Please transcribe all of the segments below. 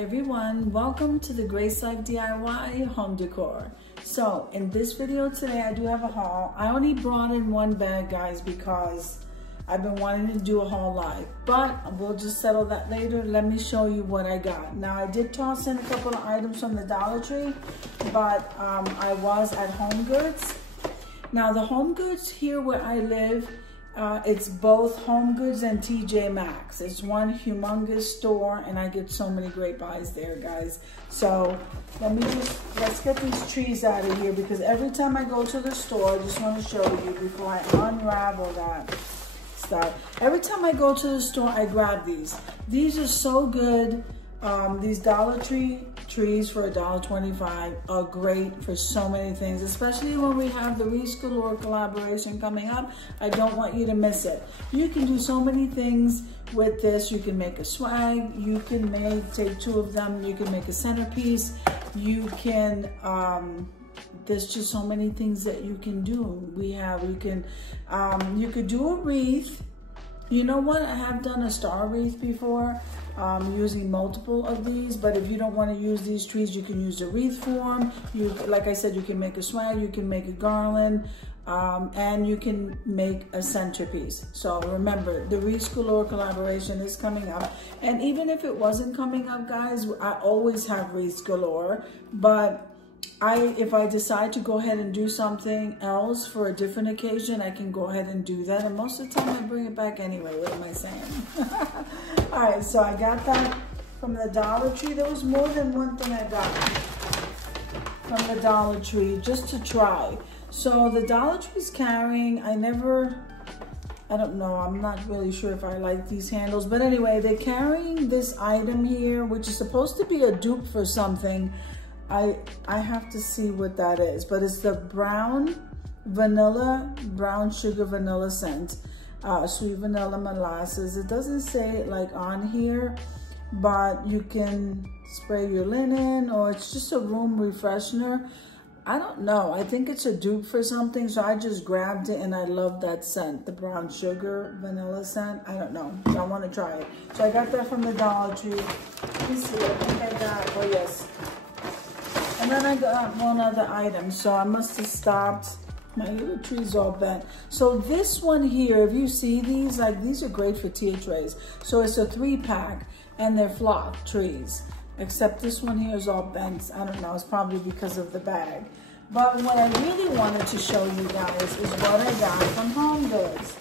everyone, welcome to the Grace Life DIY home decor. So in this video today I do have a haul. I only brought in one bag, guys, because I've been wanting to do a haul live, but we'll just settle that later. Let me show you what I got. Now I did toss in a couple of items from the Dollar Tree, but I was at Home Goods. Now the Home Goods here where I live, it's both Home Goods and TJ Maxx. It's one humongous store and I get so many great buys there, guys. So let's get these trees out of here, because every time I go to the store, I just want to show you before I unravel that stuff. Every time I go to the store, I grab these. These are so good. These Dollar Tree trees for $1.25 are great for so many things, especially when we have the Decor collaboration coming up. I don't want you to miss it. You can do so many things with this. You can make a swag. You can take two of them. You can make a centerpiece. You can, there's just so many things that you can do. You could do a wreath. You know what? I have done a star wreath before, using multiple of these, but if you don't want to use these trees, you can use a wreath form. Like I said, you can make a swag, you can make a garland, and you can make a centerpiece. So remember, the Decor collaboration is coming up. And even if it wasn't coming up, guys, I always have wreaths galore, but if I decide to go ahead and do something else for a different occasion, I can go ahead and do that. And most of the time I bring it back anyway. What am I saying? All right, so I got that from the Dollar Tree. There was more than one thing I got from the Dollar Tree just to try. So the Dollar Tree's carrying, I don't know, I'm not really sure if I like these handles, but anyway, they're carrying this item here, which is supposed to be a dupe for something. I have to see what that is, but it's the brown sugar vanilla scent, sweet vanilla molasses. It doesn't say it like on here, but you can spray your linen, or it's just a room refreshener. I don't know. I think it's a dupe for something, so I just grabbed it and I love that scent, the brown sugar vanilla scent. I don't know, so I want to try it. So I got that from the Dollar Tree. Let me see, I think I got, oh yes. And then I got one other item, so I must have stopped. My little tree's all bent. So this one here, if you see these, like these are great for tea trays. So it's a 3-pack and they're flock trees, except this one here is all bent. I don't know, it's probably because of the bag. But what I really wanted to show you guys is what I got from Home Goods.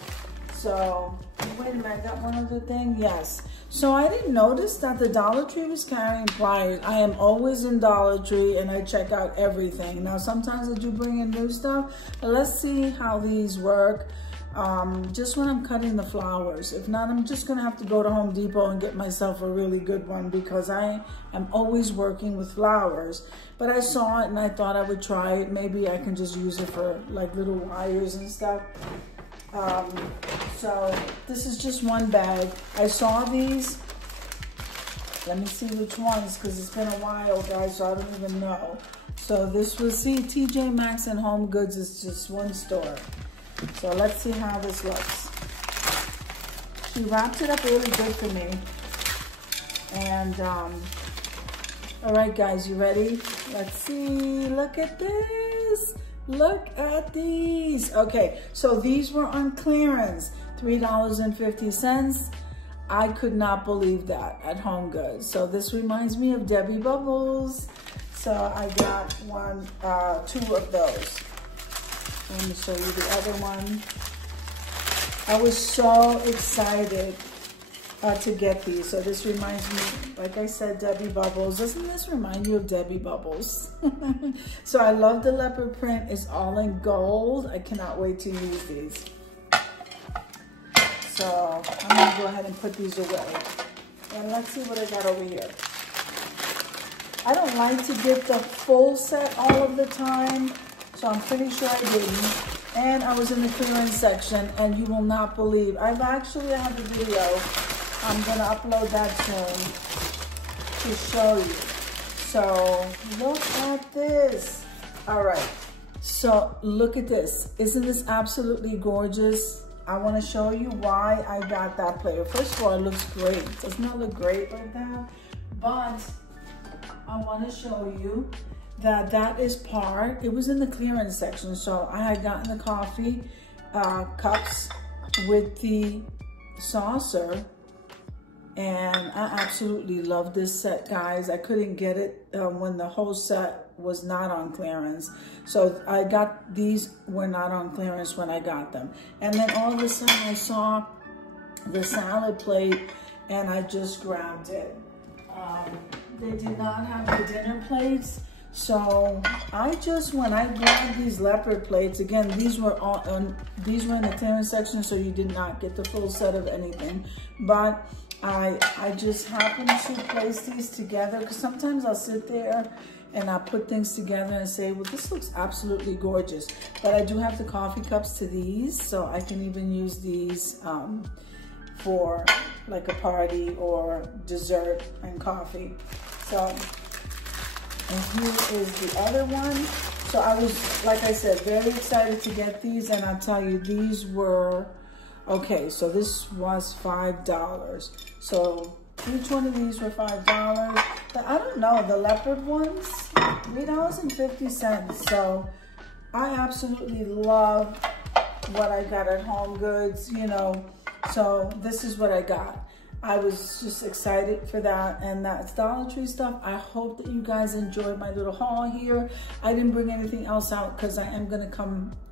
So, wait a minute, I got one other thing, yes. So I didn't notice that the Dollar Tree was carrying pliers. I am always in Dollar Tree and I check out everything. Now sometimes I do bring in new stuff, but let's see how these work. Just when I'm cutting the flowers. If not, I'm just gonna have to go to Home Depot and get myself a really good one, because I am always working with flowers. But I saw it and I thought I would try it. Maybe I can just use it for like little wires and stuff. So this is just one bag. I saw these. Let me see which ones, because it's been a while, guys, so I don't even know. So this was, see, TJ Maxx and Home Goods is just one store. So let's see how this looks. She wrapped it up really good for me. And all right, guys, you ready? Let's see. Look at this. Look at these. Okay, so these were on clearance, $3.50. I could not believe that at Home Goods. So this reminds me of Debbie Bubbles. So I got two of those. Let me show you the other one. I was so excited to get these. So this reminds me, like I said, Debbie Bubbles. Doesn't this remind you of Debbie Bubbles? So I love the leopard print. It's all in gold. I cannot wait to use these. So I'm gonna go ahead and put these away. And let's see what I got over here. I don't like to get the full set all of the time, so I'm pretty sure I didn't. And I was in the clearance section, and you will not believe, I have a video. I'm gonna upload that soon to show you. So look at this. All right, so look at this. Isn't this absolutely gorgeous? I want to show you why I got that player. First of all, it looks great. Doesn't that look great like that? But I want to show you that that is part, it was in the clearance section. So I had gotten the coffee cups with the saucer, and I absolutely love this set, guys. I couldn't get it when the whole set was not on clearance. So I got these were not on clearance when I got them. And then all of a sudden I saw the salad plate and I just grabbed it. They did not have the dinner plates. So I just, when I grabbed these leopard plates, again, these were in the clearance section, so you did not get the full set of anything. But I just happened to place these together, because sometimes I'll sit there and I'll put things together and say, well, this looks absolutely gorgeous. But I do have the coffee cups to these, so I can even use these for like a party or dessert and coffee. So, and here is the other one. So I was, like I said, very excited to get these, and I'll tell you, these were, okay, so this was $5. So each one of these were $5. But I don't know, the leopard ones, $3.50. So I absolutely love what I got at Home Goods, you know. So this is what I got. I was just excited for that, and that's Dollar Tree stuff. I hope that you guys enjoyed my little haul here. I didn't bring anything else out because I am gonna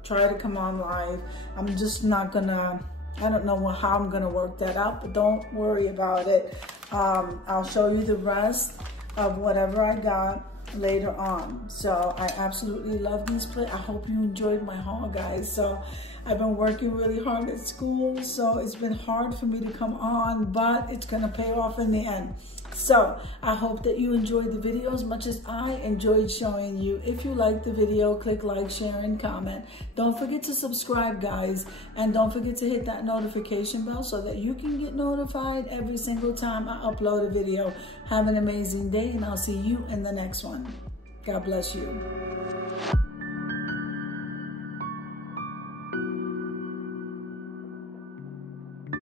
try to come on live. I'm just not gonna, I don't know how I'm gonna work that out, but don't worry about it. I'll show you the rest of whatever I got later on. So I absolutely love these plates. I hope you enjoyed my haul, guys. So I've been working really hard at school, so it's been hard for me to come on, but it's gonna pay off in the end. So I hope that you enjoyed the video as much as I enjoyed showing you. If you liked the video, click like, share, and comment. Don't forget to subscribe, guys, and don't forget to hit that notification bell so that you can get notified every single time I upload a video. Have an amazing day, and I'll see you in the next one. God bless you.